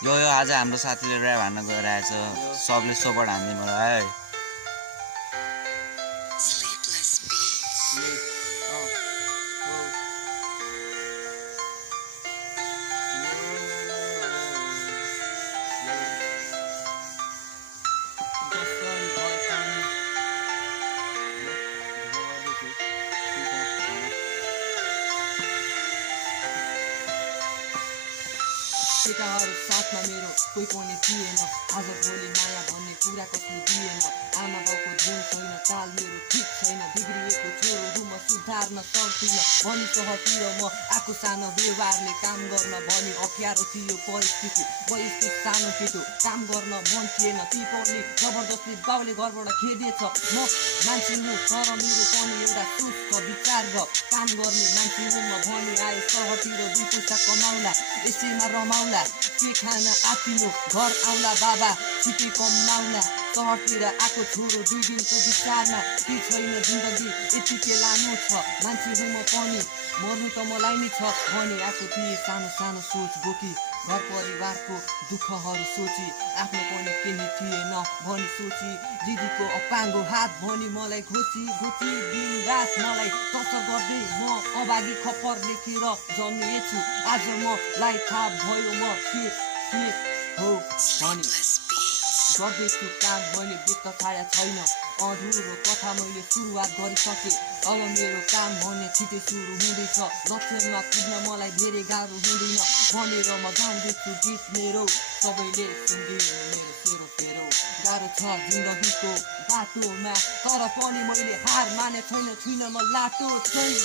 यो आज हाम्रो साथीले ऱ्याप हान्न गइरहेछ सबले सोपट हान्ने मलाई है केटाहरू साथमा मेरो कोही पनि थिएन आज भोलि माया भन्ने कुरा कसले दिएन आमा बाउको धुन छैन चाल मेरो ठिक छैन बिग्रिएको छोरोहरू म सुधार्न सक्दिनँ भनी सहतिर म आएको सानो व्यवहारले काम गर्न भनी अप्ठ्यारो थियो परिस्थिति वयस्क सानो केटो काम गर्न मन थिएन ती पनि जबरजस्ती बाउले घरबाट खेदिएछ म मान्छे हुँ तर मेरो पनि एउटा सोच छ विचार र काम गर्ने मान्छे हुँ म भनी आए सहरतिर दुई पैसा कमाउला यसैमा रमाउला के खान आतिनो घर आउला बाबा छिटै कमाउला सहरतिर आएको छोरो दुई दिनको विचारमा के छैन जिन्दगी यतिकै लानु छ मान्छे हुँ म पनि मर्नु त मलाई नै छ भनी आएको थिएँ सानो सानो सोच बोकी घर परिवारको दुःखहरू सोची आफ्नो पनि केही थिएन भनी सोची दिदीको अपाङ्गो हात भनी मलाई घोची घोची दिन रात मलाई टर्चर गर्दै म अभागी खप्पर लेखेर जन्मिएछु आज मलाई थाहा भयो म के हो भनी गर्दैछु काम मैले व्यक्त छाया छैन अधुरो कथा मैले सुरुवात गरिसकेँ अब मेरो काम भने छिटै सुरु हुँदैछ लक्ष्यमा पुग्न मलाई धेरै गाह्रो हुँदैन भनेर म गाउँदैछु गीत मेरो सबैले सुनिदिनु मेरो सेरो फेरो गाह्रो छ जिन्दगीको बाटोमा तर पनि मैले हार माने छैन छुइनँ म लाटो चाहिँ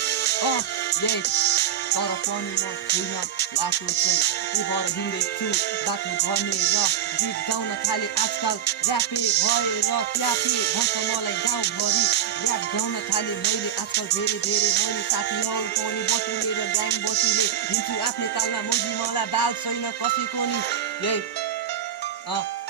तर पनि म छुइनँ लाटो चाहिँ उभर हिँड्दैछु बाटो भनेर गीत गाउन थाले आजकल ऱ्यापे भएर ट्यापे भन्छ मलाई गाउँभरि ऱ्याप गाउन थाले मैले आजकल धेरै मैले साथीहरू पनि बटुलेर ग्याङ बटुले हिँड्छु आफ्नै तालमा मौजी मलाई बाल छैन कसैको नि यही